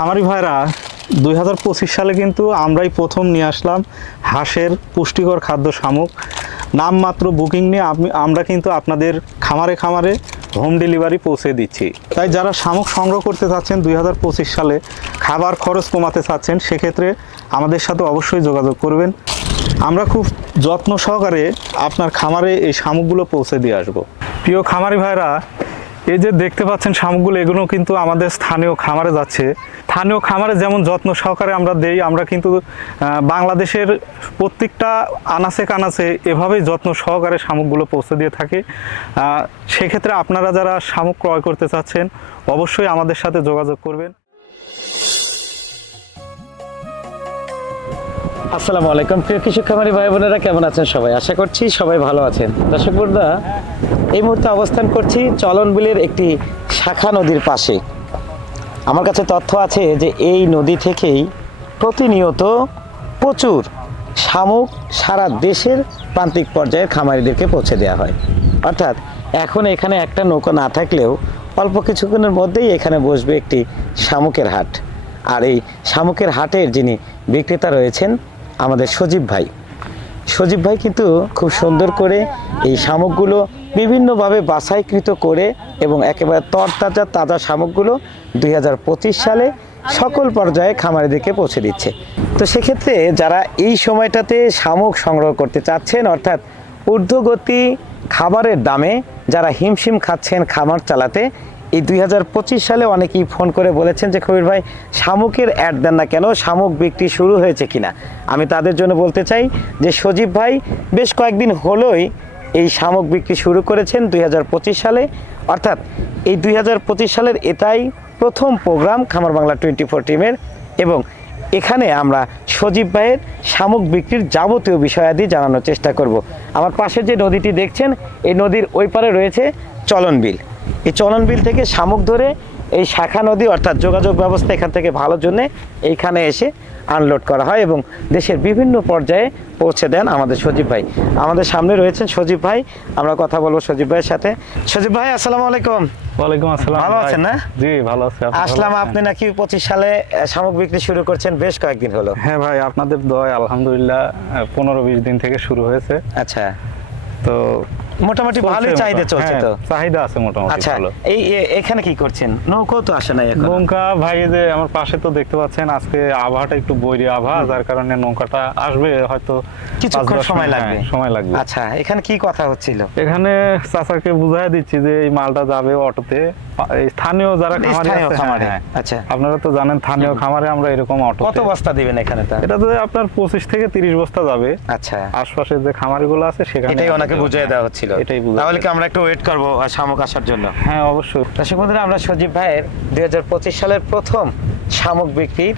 খামারি ভাইরা, দুই হাজার পঁচিশ সালে কিন্তু আমরাই প্রথম নিয়ে আসলাম হাঁসের পুষ্টিকর খাদ্য শামুক। নামমাত্র বুকিং নিয়ে আমরা কিন্তু আপনাদের খামারে খামারে হোম ডেলিভারি পৌঁছে দিচ্ছি। তাই যারা শামুক সংগ্রহ করতে চাচ্ছেন দুই হাজার পঁচিশ সালে, খাবার খরচ কমাতে চাচ্ছেন, সেক্ষেত্রে আমাদের সাথে অবশ্যই যোগাযোগ করবেন। আমরা খুব যত্ন সহকারে আপনার খামারে এই শামুকগুলো পৌঁছে দিয়ে আসব। প্রিয় খামারি ভাইরা এই যে দেখতে পাচ্ছেন শামুকগুলো, এগুলো কিন্তু আমাদের স্থানীয় খামারে যাচ্ছে। স্থানীয় খামারে যেমন যত্ন সহকারে আমরা দেই, আমরা কিন্তু বাংলাদেশের প্রত্যেকটা আনাচে কানাচে এভাবেই যত্ন সহকারে শামুকগুলো পৌঁছে দিয়ে থাকি। সেক্ষেত্রে আপনারা যারা শামুক ক্রয় করতে চাচ্ছেন, অবশ্যই আমাদের সাথে যোগাযোগ করবেন। আসসালামু আলাইকুম। প্রিয় কৃষক খামারি ভাই বোনেরা, কেমন আছেন সবাই? আশা করছি সবাই ভালো আছেন। দর্শক বন্ধুরা এই মুহূর্তে অবস্থান করছি চলন বিলের একটি শাখা নদীর পাশে। আমার কাছে তথ্য আছে যে এই নদী থেকেই প্রতিনিয়ত প্রচুর শামুক সারা দেশের প্রান্তিক পর্যায়ের খামারিদেরকে পৌঁছে দেওয়া হয়। অর্থাৎ এখন এখানে একটা নৌকা না থাকলেও অল্প কিছুক্ষণের মধ্যেই এখানে বসবে একটি শামুকের হাট। আর এই শামুকের হাটের যিনি বিক্রেতা রয়েছেন আমাদের সজীব ভাই। সজীব ভাই কিন্তু খুব সুন্দর করে এই শামুকগুলো বিভিন্নভাবে বাছাইকৃত করে এবং একেবারে তরতাজা, তাজা শামুকগুলো দুই হাজার পঁচিশ সালে সকল পর্যায়ে খামারিদেরকে পৌঁছে দিচ্ছে। তো সেক্ষেত্রে যারা এই সময়টাতে শামুক সংগ্রহ করতে চাচ্ছেন, অর্থাৎ ঊর্ধ্বগতি খাবারের দামে যারা হিমশিম খাচ্ছেন খামার চালাতে, এই দুই হাজার পঁচিশ সালে অনেকেই ফোন করে বলেছেন যে, কবির ভাই, শামুকের অ্যাড দেন না কেন? শামুক বিক্রি শুরু হয়েছে কিনা? আমি তাদের জন্য বলতে চাই যে, সজীব ভাই, বেশ কয়েকদিন হলোই এই শামুক বিক্রি শুরু করেছেন দুই হাজার পঁচিশ সালে। অর্থাৎ এই দুই হাজার পঁচিশ সালের এটাই প্রথম প্রোগ্রাম খামার বাংলা টোয়েন্টি ফোর টিমের। এবং এখানে আমরা সজীব ভাইয়ের শামুক বিক্রির যাবতীয় বিষয়াদি জানানোর চেষ্টা করব। আমার পাশে যে নদীটি দেখছেন, এই নদীর ওই পারে রয়েছে চলন বিল এই চলন বিল থেকে শামুক ধরে এই শাখা নদী অর্থাৎ যোগাযোগ ব্যবস্থা এখান থেকে ভালোর জন্যে এইখানে এসে আনলোড করা হয় এবং দেশের বিভিন্ন পর্যায়ে পৌঁছে দেন আমাদের সজীব ভাই। আমাদের সামনে রয়েছেন সজীব ভাই। আমরা কথা বলব সজীব ভাইয়ের সাথে। সজীব ভাই আসসালামু আলাইকুম। ওয়ালাইকুম আসসালাম ভালো আছেন না? জি ভালো আছি আসলাম আপনি নাকি পঁচিশ সালে শামুক বিক্রি শুরু করছেন বেশ কয়েকদিন হলো। হ্যাঁ ভাই আপনাদের দয় আলহামদুলিল্লাহ পনেরো বিশ দিন থেকে শুরু হয়েছে। আচ্ছা। তো মোটামুটি ভালোই চাহিদা চলছে হ্যাঁ, তো? চাহিদা আছে মোটামুটি আচ্ছা এই এখানে কি করছেন? নৌকো তো আসে নাই এখন। নৌকা ভাই যে আমার পাশে তো দেখতে পাচ্ছেন আজকে আবহাওয়াটা একটু বৈরি আবহাওয়া যার কারণে নৌকাটা আসবে হয়তো কিছুক্ষণ সময় লাগবে। হ্যাঁ, সময় লাগবে। আচ্ছা এখানে কি কথা হচ্ছিল? এখানে চাচাকে বুঝাই দিচ্ছি যে এই মালটা যাবে অটোতে। স্থানীয় যারা খামারি আছে, হ্যাঁ, হ্যাঁ। আচ্ছা। আপনারা তো জানেন স্থানীয় খামারে আমরা এরকম অটো কত বস্তা দিবেন এখানে এটা তো আপনার পঁচিশ থেকে তিরিশ বস্তা যাবে। আচ্ছা। আশপাশে যে খামারগুলো আছে সেখানে এটাই ওনাকে বুঝিয়ে দেওয়া হচ্ছিল। এটাই বুঝিয়ে তাহলে কি আমরা একটু ওয়েট করব শামুক আসার জন্য? হ্যাঁ অবশ্যই। দর্শক বন্ধুরা আমরা সজীব ভাইয়ের দুই হাজার পঁচিশ সালের প্রথম শামুক বিক্রির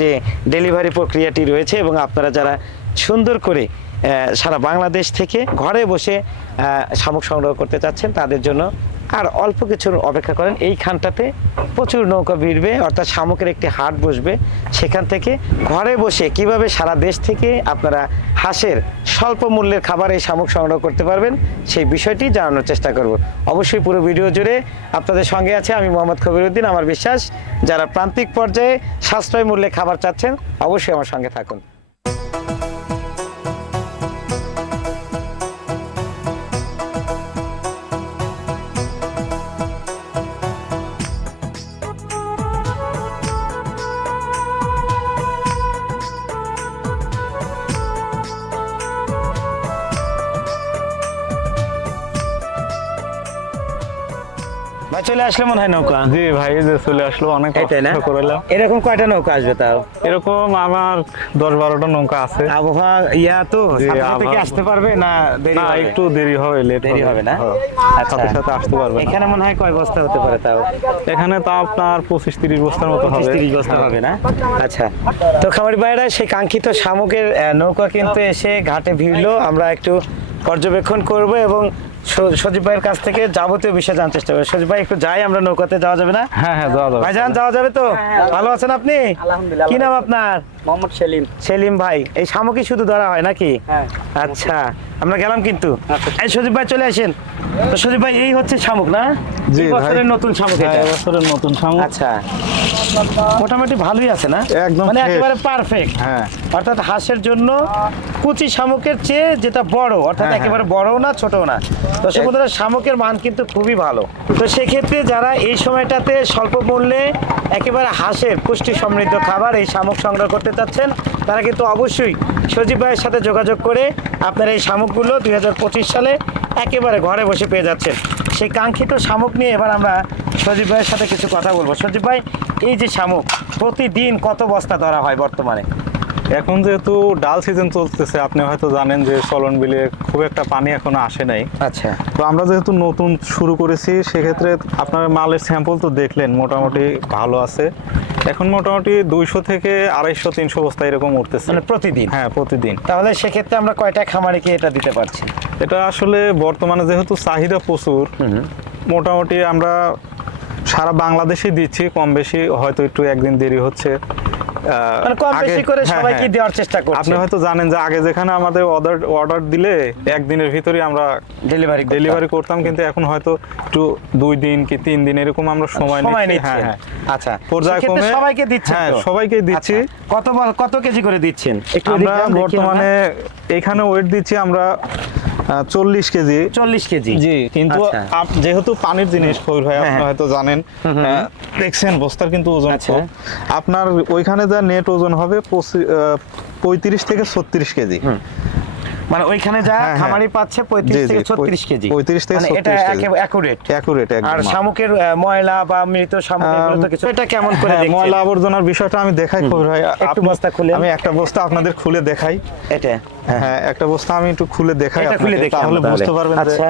যে ডেলিভারি প্রক্রিয়াটি রয়েছে এবং আপনারা যারা সুন্দর করে আহ, সারা বাংলাদেশ থেকে ঘরে বসে শামুক সংগ্রহ করতে চাচ্ছেন তাদের জন্য আর অল্প কিছু অপেক্ষা করেন। এইখানটাতে প্রচুর নৌকা ভিড়বে, অর্থাৎ শামুকের একটি হাট বসবে। সেখান থেকে ঘরে বসে কীভাবে সারা দেশ থেকে আপনারা হাঁসের স্বল্প মূল্যের খাবার এই শামুক সংগ্রহ করতে পারবেন, সেই বিষয়টি জানানোর চেষ্টা করব। অবশ্যই পুরো ভিডিও জুড়ে আপনাদের সঙ্গে আছে আমি মোহাম্মদ কবিরউদ্দিন আমার বিশ্বাস, যারা প্রান্তিক পর্যায়ে সাশ্রয় মূল্যে খাবার চাচ্ছেন, অবশ্যই আমার সঙ্গে থাকুন। চলে আসলে মনে হয় নৌকা? জি ভাই এই যে চলে আসলো অনেক এটাই না? কষ্ট করলাম এরকম কয়টা নৌকা আসবে তাও? এরকম আমার দশ বারোটা নৌকা আছে। আবহাওয়া ইয়া তো? জি, আবহাওয়া- আসতে পারবে না দেরি না হবে? একটু দেরি হবে লেট দেরি হবে। না? আচ্ছা। সাথে সাথে আসতে পারবে না। এখানে মনে হয় কয় বস্তা হতে পারে তাও? এখানে তো আপনার পঁচিশ তিরিশ বস্তার মতো পঁচিশ হবে তিরিশ বস্তা হবে না? আচ্ছা। তো খামারি ভাইরা সেই কাঙ্ক্ষিত শামুকের আহ, নৌকা কিন্তু এসে ঘাটে ভিড়লো। আমরা একটু পর্যবেক্ষণ করব এবং সজীব ভাইয়ের কাছ থেকে যাবতীয় বিষয় জানার চেষ্টা করব। সজীব ভাই একটু যাই আমরা নৌকাতে যাওয়া যাবে না? হ্যাঁ হ্যাঁ যাওয়া যাবে। ভাইজান যাওয়া যাবে তো? ভালো আছেন আপনি? আলহামদুলিল্লাহ কি নাম আপনার? মোহাম্মদ সেলিম। সেলিম ভাই এই শামুকই শুধু ধরা হয় নাকি? হ্যাঁ। আচ্ছা আমরা গেলাম কিন্তু। আচ্ছা। এই সজীব ভাই চলে আসেন। তো সজীব ভাই এই হচ্ছে শামুক না? জি, ভাই। বছরের নতুন শামুক হ্যাঁ, এটা। এবছরের নতুন শামুক। আচ্ছা। মোটামুটি ভালোই আছে না? একদম মানে একেবারে পারফেক্ট হ্যাঁ। অর্থাৎ হাঁসের জন্য কুচি শামুকের চেয়ে যেটা বড় অর্থাৎ হ্যাঁ, একেবারে বড়ও না ছোটও না। তো সে বন্ধুরা শামুকের মান কিন্তু খুবই ভালো। তো সেক্ষেত্রে যারা এই সময়টাতে স্বল্প মূল্যে একেবারে হাঁসের পুষ্টি সমৃদ্ধ খাবার এই শামুক সংগ্রহ করতে চাচ্ছেন তারা কিন্তু অবশ্যই সজীব ভাইয়ের সাথে যোগাযোগ করে আপনারা এই শামুকগুলো দুই হাজার পঁচিশ সালে একেবারে ঘরে বসে পেয়ে যাচ্ছেন। সেই কাঙ্ক্ষিত শামুক নিয়ে এবার আমরা সজীব ভাইয়ের সাথে কিছু কথা বলব। সজীব ভাই, এই যে শামুক, প্রতিদিন কত বস্তা ধরা হয় বর্তমানে? এখন যেহেতু ডাল সিজন চলতেছে আপনি হয়তো জানেন যে চলন বিলে খুব একটা পানি এখনও আসে নাই। আচ্ছা। তো আমরা যেহেতু নতুন শুরু করেছি সেক্ষেত্রে আপনার মালের স্যাম্পল তো দেখলেন মোটামুটি ভালো আছে। এখন মোটামুটি দুইশো থেকে আড়াইশো তিনশো বস্তা এরকম উঠতেছে। মানে প্রতিদিন? হ্যাঁ প্রতিদিন। তাহলে সেক্ষেত্রে আমরা কয়টা খামারিকে এটা দিতে পারছি? এটা আসলে বর্তমানে যেহেতু চাহিদা প্রচুর মোটামুটি আমরা সারা বাংলাদেশে দিচ্ছি কম বেশি হয়তো একটু একদিন দেরি হচ্ছে। মানে কম আগে- বেশি করে হ্যাঁ, সবাইকে হ্যাঁ। দেওয়ার চেষ্টা আপনি হয়তো জানেন যে আগে যেখানে আমাদের অর্ডার অর্ডার দিলে একদিনের ভিতরে আমরা ডেলিভারি ডেলিভারি করতাম কিন্তু এখন হয়তো একটু দুই দিন কি তিন দিন এরকম আমরা সময় সময় নিচ্ছি। হ্যাঁ হ্যাঁ। আচ্ছা পর্যায়ক্রমে সবাইকে হ্যাঁ সবাইকে দিচ্ছি। আচ্ছা, কত কত কেজি করে দিচ্ছেন? একটু আমরা বর্তমানে এখানে ওয়েট দিচ্ছি আমরা চল্লিশ কেজি চল্লিশ কেজি জি কিন্তু আচ্ছা। যেহেতু পানির জিনিস কবির ভাই আপনি হ্যাঁ, হ্যাঁ। হয়তো জানেন দেখছেন বস্তার কিন্তু ওজন আচ্ছা। আপনার ওইখানে যা নেট ওজন হবে পঁয়ত্রিশ থেকে ছত্রিশ কেজি মানে ওইখানে যা হ্যাঁ, হ্যাঁ। খামারি পাচ্ছে পঁয়ত্রিশ জি, জি, থেকে ছত্রিশ কেজি 35 থেকে মানে এটা 36 কেজি। অ্যাকুরেট আর শামুকের ময়লা বা মৃত শামুক তো কিছু এটা কেমন করে হ্যাঁ, দেখছেন? ময়লা আবর্জনার বিষয়টা আমি দেখাই কবির ভাই একটু বস্তা খুলেন। আমি একটা বস্তা আপনাদের খুলে দেখাই এটা হ্যাঁ একটা বস্তা আমি একটু খুলে দেখাই এটা খুলে আপনাকে, দেখি তাহলে আমরা বুঝতে পারবেন আচ্ছা।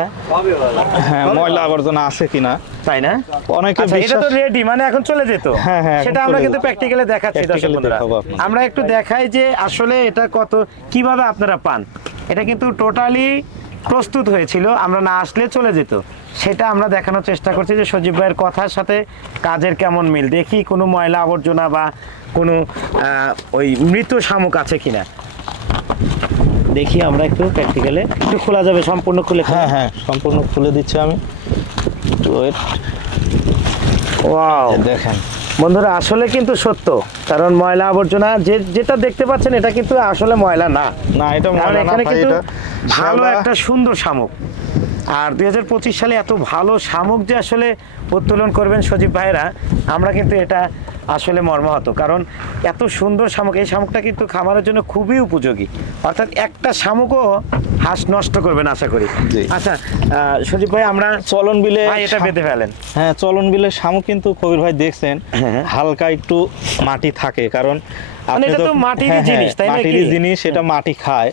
হ্যাঁ ময়লা আবর্জনা আছে কিনা। তাই না? অনেকে আচ্ছা এটা তো রেডি মানে এখন চলে যেত। হ্যাঁ, হ্যাঁ, সেটা আমরা কিন্তু প্র্যাকটিক্যালি দেখাচ্ছি দর্শক বন্ধুরা। আমরা একটু দেখাই যে আসলে এটা কত কীভাবে আপনারা পান। এটা কিন্তু টোটালি প্রস্তুত হয়েছিল আমরা না আসলে চলে যেত। সেটা আমরা দেখানোর চেষ্টা করছি যে সজীব ভাইয়ের কথার সাথে কাজের কেমন মিল। দেখি কোনো ময়লা আবর্জনা বা কোনো আহ, ওই মৃত শামুক আছে কিনা। দেখি আমরা একটু প্র্যাকটিক্যালে একটু খোলা যাবে সম্পূর্ণ খুলে হ্যাঁ হ্যাঁ সম্পূর্ণ খুলে দিচ্ছি আমি। ওয়াও দেখেন। বন্ধুরা আসলে কিন্তু সত্য। কারণ ময়লা আবর্জনা যে যেটা দেখতে পাচ্ছেন এটা কিন্তু আসলে ময়লা না। না এটা ময়লা না এখানে কিন্তু ভালো একটা সুন্দর শামুক। আর দুই হাজার পঁচিশ সালে এত ভালো শামুক যে আসলে উত্তোলন করবেন সজীব ভাইরা আমরা কিন্তু এটা আসলে মর্মাহত। কারণ এত সুন্দর শামুক এই শামুকটা কিন্তু খামারের জন্য খুবই উপযোগী। অর্থাৎ একটা শামুকও হাঁস নষ্ট করবেন আশা করি। আচ্ছা সজীব ভাই আমরা চলন বিলে এটা বেঁধে ফেলেন। হ্যাঁ চলন বিলে শামুক কিন্তু কবির ভাই দেখছেন হ্যাঁ। হালকা একটু মাটি থাকে কারণ আপনি এটা তো মাটিরই হ্যাঁ, হ্যাঁ, জিনিস, তাই? জিনিস এটা মাটি খায়।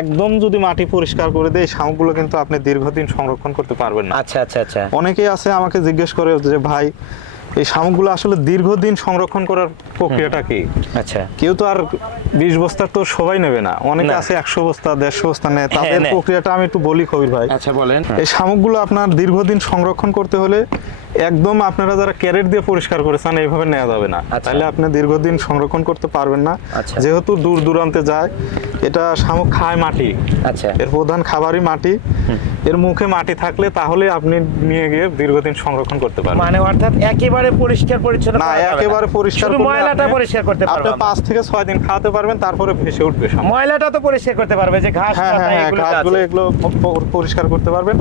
একদম যদি মাটি পরিষ্কার করে দেয় শামুকগুলো কিন্তু আপনি দীর্ঘদিন সংরক্ষণ করতে পারবেন না। আচ্ছা আচ্ছা আচ্ছা। অনেকেই আছে আমাকে জিজ্ঞেস করে যে ভাই এই শামুকগুলো আসলে দীর্ঘদিন সংরক্ষণ করার প্রক্রিয়াটা কি? আচ্ছা। কেউ তো আর বিশ বস্তা তো সবাই নেবে না। অনেকে আছে একশো বস্তা দেড়শো বস্তা নেয়। তাদের প্রক্রিয়াটা আমি একটু বলি কবির ভাই। আচ্ছা বলেন। এই শামুকগুলো আপনার দীর্ঘদিন সংরক্ষণ করতে হলে একদম আপনারা যারা ক্যারেট দিয়ে পরিষ্কার করেছেন এইভাবে নেওয়া যাবে না। আচ্ছা। তাহলে আপনি দীর্ঘদিন সংরক্ষণ করতে পারবেন না। আচ্ছা। যেহেতু দূর দূরান্তে যায় এটা শামুক খায় মাটি। আচ্ছা। এর প্রধান খাবারই মাটি। এর মুখে মাটি থাকলে তাহলে আপনি নিয়ে গিয়ে দীর্ঘদিন সংরক্ষণ করতে পারবেন। মানে অর্থাৎ একেবারে পরিষ্কার পরিচ্ছন্ন না একেবারে পরিষ্কার ময়লাটা পরিষ্কার করতে পারবেন আপনি পারবেন পাঁচ থেকে ছয় দিন খাওয়াতে পারবেন তারপরে ভেসে উঠবে ময়লাটা তো পরিষ্কার করতে পারবে যে ঘাস হ্যাঁ হ্যাঁ হ্যাঁ ঘাসগুলো এগুলো পরিষ্কার করতে পারবেন।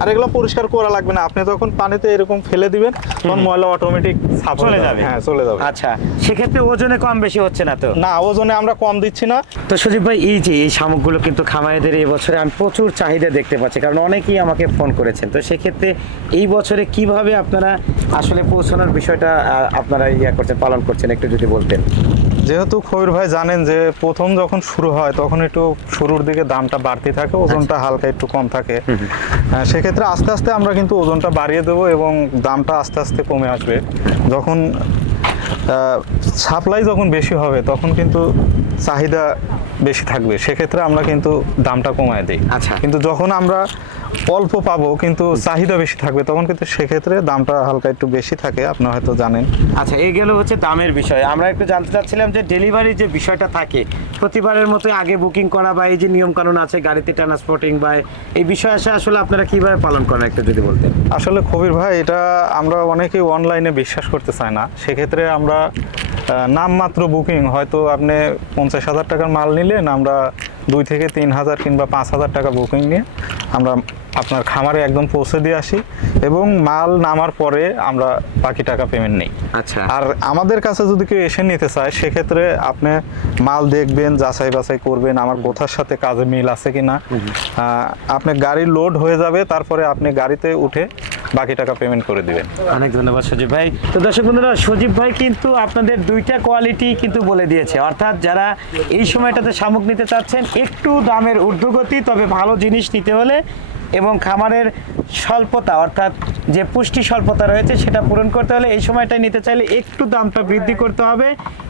আর এগুলো পরিষ্কার করা লাগবে না। আপনি যখন পানিতে এরকম ফেলে দিবেন তখন ময়লা অটোমেটিক চলে যাবে। হ্যাঁ চলে যাবে। আচ্ছা সেক্ষেত্রে ওজনে কম বেশি হচ্ছে না তো? না ওজনে আমরা কম দিচ্ছি না। তো সজীব ভাই এই যে এই শামুকগুলো কিন্তু খামারিদের এই বছরে আমি প্রচুর চাহিদা দেখতে পাচ্ছি কারণ অনেকেই আমাকে ফোন করেছেন। তো সেক্ষেত্রে এই বছরে কীভাবে আপনারা আসলে পৌঁছানোর বিষয়টা আপনারা ইয়া করছেন পালন করছেন একটু যদি বলতেন। যেহেতু খবির ভাই জানেন যে প্রথম যখন শুরু হয় তখন একটু শুরুর দিকে দামটা বাড়তি থাকে ওজনটা হালকা একটু কম থাকে। সেক্ষেত্রে আস্তে আস্তে আমরা কিন্তু ওজনটা বাড়িয়ে দেবো এবং দামটা আস্তে আস্তে কমে আসবে। যখন সাপ্লাই যখন বেশি হবে তখন কিন্তু চাহিদা বেশি থাকবে। সেক্ষেত্রে আমরা কিন্তু দামটা কমায় দিই। আচ্ছা। কিন্তু যখন আমরা অল্প পাবো কিন্তু চাহিদা বেশি থাকবে। তখন কিন্তু সেক্ষেত্রে দামটা হালকা একটু বেশি থাকে আপনারা হয়তো জানেন। আচ্ছা এই গেল হচ্ছে দামের বিষয়। আমরা একটু জানতে চাচ্ছিলাম যে ডেলিভারি যে বিষয়টা থাকে প্রতিবারের মতো আগে বুকিং করা বা এই যে নিয়ম কানুন আছে গাড়িতে ট্রান্সপোর্টিং বা এই বিষয় আসে আসলে আপনারা কীভাবে পালন করেন একটু যদি বলতেন? আসলে কবির ভাই এটা আমরা অনেকেই অনলাইনে বিশ্বাস করতে চাই না। সেক্ষেত্রে আমরা নামমাত্র বুকিং হয়তো আপনি পঞ্চাশ হাজার টাকার মাল নিলেন আমরা দুই থেকে তিন হাজার কিংবা পাঁচ হাজার টাকা বুকিং নিয়ে আমরা আপনার খামারে একদম পৌঁছে দিয়ে আসি এবং মাল নামার পরে আমরা বাকি টাকা পেমেন্ট নেই। আচ্ছা। আর আমাদের কাছে যদি কেউ এসে নিতে চায় সেক্ষেত্রে আপনি মাল দেখবেন যাচাই বাছাই করবেন আমার কোথার সাথে কাজে মিল আছে কিনা। আহ, আপনি গাড়ি লোড হয়ে যাবে তারপরে আপনি গাড়িতে উঠে বাকি টাকা পেমেন্ট করে দিবেন। অনেক ধন্যবাদ সজীব ভাই। তো দর্শক বন্ধুরা সজীব ভাই কিন্তু আপনাদের দুইটা কোয়ালিটি কিন্তু বলে দিয়েছে। অর্থাৎ যারা এই সময়টাতে শামুক নিতে চাচ্ছেন একটু দামের ঊর্ধ্বগতি তবে ভালো জিনিস নিতে হলে এবং খামারের স্বল্পতা, অর্থাৎ যে পুষ্টি স্বল্পতা রয়েছে সেটা পূরণ করতে হলে এই সময়টায় নিতে চাইলে একটু দামটা বৃদ্ধি করতে হবে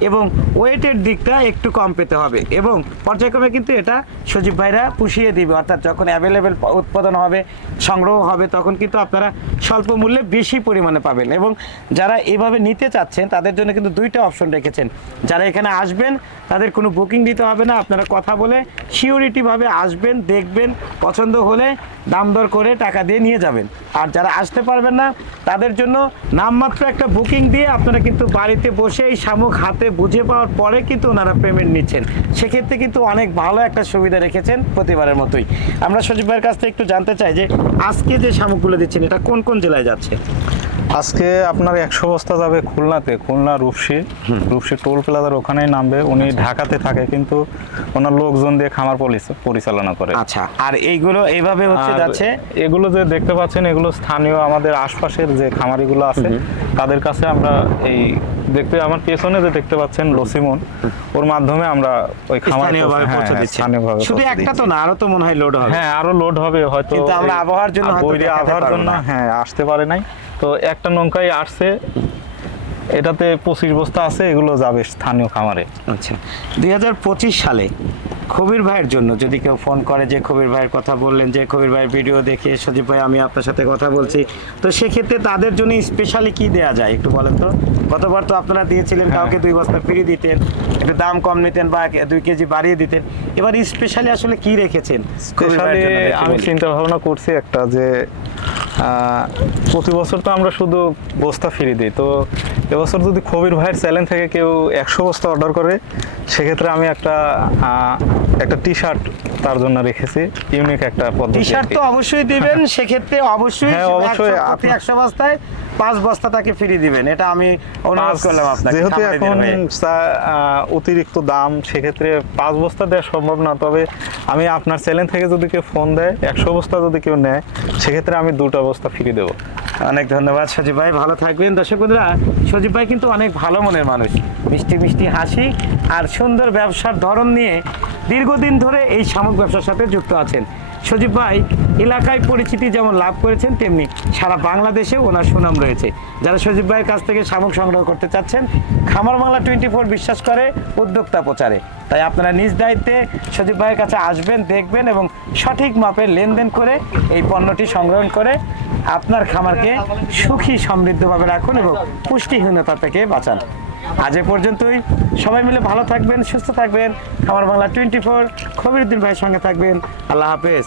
এবং ওয়েটের দিকটা একটু কম পেতে হবে এবং পর্যায়ক্রমে কিন্তু এটা সজীব ভাইরা পুষিয়ে দিবে। অর্থাৎ যখন অ্যাভেলেবেল উৎপাদন হবে, সংগ্রহ হবে, তখন কিন্তু আপনারা স্বল্প মূল্যে বেশি পরিমাণে পাবেন এবং যারা এভাবে নিতে চাচ্ছেন, তাদের জন্য কিন্তু দুইটা অপশন রেখেছেন। যারা এখানে আসবেন, তাদের কোনো বুকিং দিতে হবে না। আপনারা কথা বলে সিওরিটিভাবে আসবেন, দেখবেন, পছন্দ হলে দাম দর করে টাকা দিয়ে নিয়ে যাবেন। আর যারা আসতে পারবেন না, তাদের জন্য নামমাত্র একটা বুকিং দিয়ে আপনারা কিন্তু বাড়িতে বসে এই শামুক হাতে বুঝে পাওয়ার পরে কিন্তু ওনারা পেমেন্ট নিচ্ছেন। সেক্ষেত্রে কিন্তু অনেক ভালো একটা সুবিধা রেখেছেন প্রতিবারের মতোই। আমরা সজীব ভাইয়ের কাছ থেকে একটু জানতে চাই যে আজকে যে শামুকগুলো দিচ্ছেন, এটা কোন কোন জেলায় যাচ্ছে? আজকে আপনার একশো বস্তা যাবে খুলনাতে খুলনা রূপসী। রূপসী টোল প্লাজার ওখানেই নামবে। উনি ঢাকাতে থাকে কিন্তু ওনার লোকজন দিয়ে খামার পরিচালনা করে। আচ্ছা আর এইগুলো এইভাবে হচ্ছে যাচ্ছে? এগুলো যে দেখতে পাচ্ছেন এগুলো স্থানীয় আমাদের আশপাশের যে খামারিগুলো আছে তাদের কাছে আমরা এই দেখতে আমার পেছনে যে দেখতে পাচ্ছেন লসিমন ওর মাধ্যমে আমরা ওই খামার স্থানীয়ভাবে হ্যাঁ, পৌঁছে হ্যাঁ, দিচ্ছেন। স্থানীয়ভাবে শুধু একটা দিচ্ছি। তো না আরও তো মনে হয় লোড হবে। হ্যাঁ আরও লোড হবে হয়তো কিন্তু আমরা আবহাওয়ার জন্য হয়তো আবহাওয়ার জন্য হ্যাঁ আসতে পারে নাই। তো একটা নৌকায় আসছে এটাতে পঁচিশ বস্তা আছে এগুলো যাবে স্থানীয় খামারে। আচ্ছা। দু হাজার পঁচিশ সালে কবির ভাইয়ের জন্য যদি কেউ ফোন করে যে কবির ভাইয়ের কথা বললেন যে কবির ভাইয়ের ভিডিও দেখে সজীব ভাই আমি আপনার সাথে কথা বলছি তো সেক্ষেত্রে তাদের জন্য স্পেশালি কি দেয়া যায় একটু বলেন তো? গতবার তো আপনারা দিয়েছিলেন হ্যাঁ। কাউকে দুই বস্তা ফ্রি দিতেন। একটু দাম কম নিতেন বা দুই কেজি বাড়িয়ে দিতেন। এবার স্পেশালি আসলে কি রেখেছেন? আমি চিন্তা ভাবনা করছি একটা যে প্রতি বছর তো আমরা শুধু বস্তা ফিরে দিই। তো এবছর যদি খবির ভাইয়ের চ্যালেঞ্জ থেকে কেউ একশো বস্তা অর্ডার করে সেক্ষেত্রে আমি একটা একটা টি শার্ট তার জন্য রেখেছি ইউনিক একটা পদ্ধতি টি শার্ট তো অবশ্যই দিবেন সেক্ষেত্রে অবশ্যই হ্যাঁ, অবশ্যই আপনি একশো বস্তায় পাঁচ বস্তা তাকে ফ্রি দিবেন এটা আমি অনুরোধ করলাম আপনাকে যেহেতু এখন অতিরিক্ত দাম সেক্ষেত্রে পাঁচ বস্তা দেওয়া সম্ভব না তবে আমি আপনার চ্যানেল থেকে যদি কেউ ফোন দেয় একশো বস্তা যদি কেউ নেয় সেক্ষেত্রে আমি দুটো বস্তা ফ্রি দেবো। অনেক ধন্যবাদ সজীব ভাই, ভালো থাকবেন। দর্শক বন্ধুরা, সজীব ভাই কিন্তু অনেক ভালো মনের মানুষ। মিষ্টি মিষ্টি হাসি আর সুন্দর ব্যবসার ধরন নিয়ে দীর্ঘদিন ধরে এই শামুক ব্যবসার সাথে যুক্ত আছেন। সজীব ভাই, এলাকায় পরিচিতি যেমন লাভ করেছেন, তেমনি সারা বাংলাদেশে ওনার সুনাম রয়েছে। যারা সজীব ভাইয়ের কাছ থেকে শামুক সংগ্রহ করতে চাচ্ছেন, খামার বাংলা টোয়েন্টি ফোর বিশ্বাস করে, উদ্যোক্তা প্রচারে। তাই আপনারা নিজ দায়িত্বে সজীব ভাইয়ের কাছে আসবেন, দেখবেন এবং সঠিক মাপের লেনদেন করে এই পণ্যটি সংগ্রহণ করে আপনার খামারকে সুখী, সমৃদ্ধভাবে রাখুন এবং পুষ্টিহীনতা থেকে বাঁচান। আজ এ পর্যন্তই। সবাই মিলে ভালো থাকবেন, সুস্থ থাকবেন। খামার বাংলা টোয়েন্টি ফোর খবিরুদ্দিন ভাইয়ের সঙ্গে থাকবেন। আল্লাহ হাফেজ।